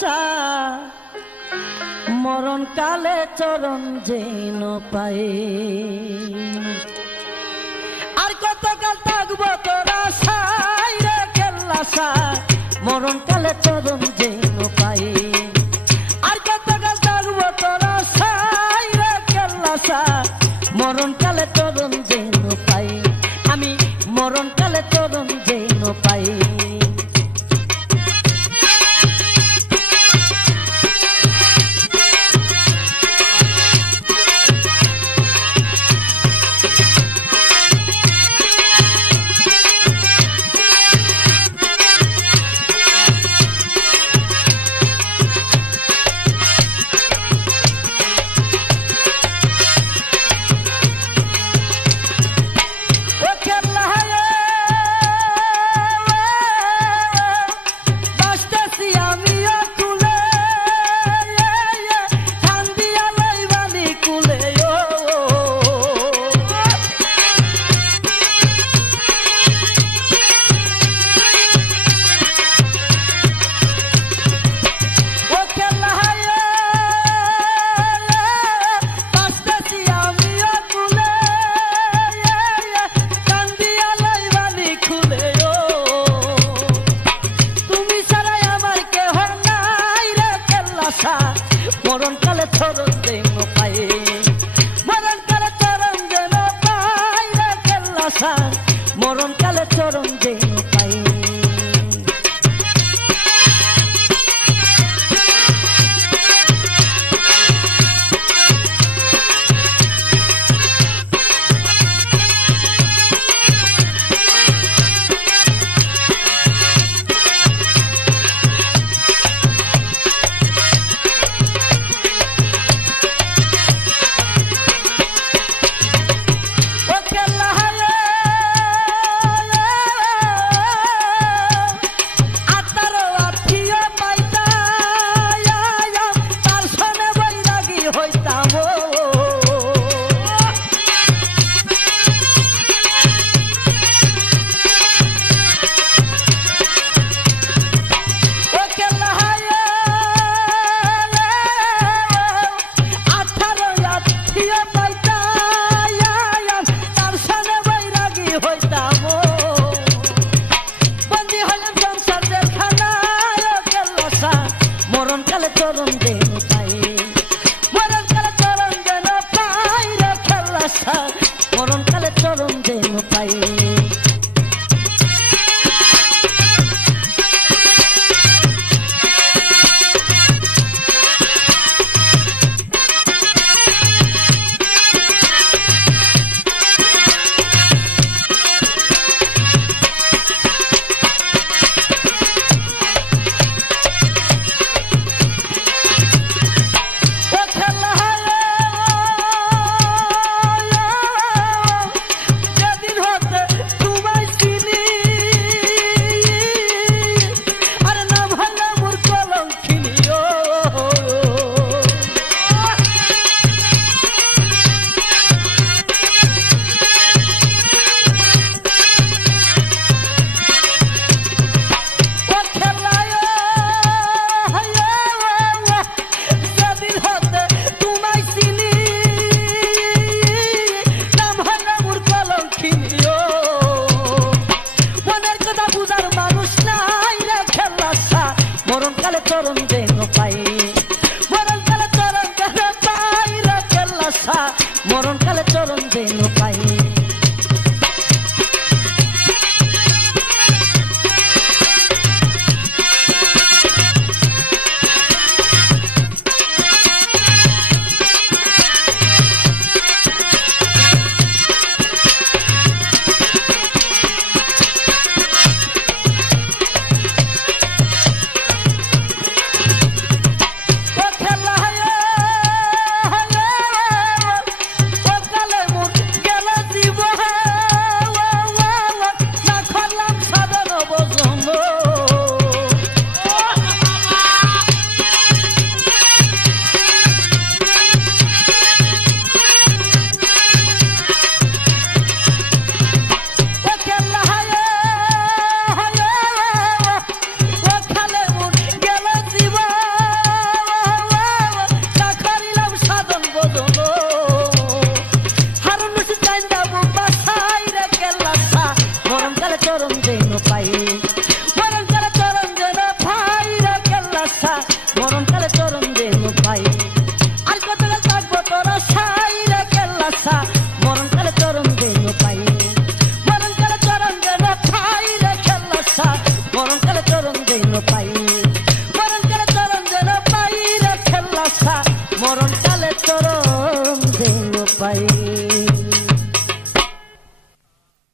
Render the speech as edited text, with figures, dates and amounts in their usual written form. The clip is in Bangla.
আশা মরণ কালে চরণ যেন পাই আর কতকাল থাকবো তোর আশায় রে কেল্লাসা মরণ কালে চরণ যেন পাই আর কতকাল থাকবো তোর আশায় রে কেল্লাসা মরণ কালে চরণ যেন পাই আমি মরণ কালে চরণ যেন পাই মরণ কালে চরণ যেন পাই মরণ কালে চরণ যেন পাই রে কেল্লাসা মরণ কালে চরণ যেন পাই মরণ কালে চরণ যেন পাই মরণ কালে চরণ যেন পাই রে কেল্লাসা মরণ কালে চরণ যেন পাই মরণ কালে চরণ যেন পাই মরণ কালে চরণ যেন পাই রে কেল্লাসা মরণ কালে চরণ যেন পাই চরণ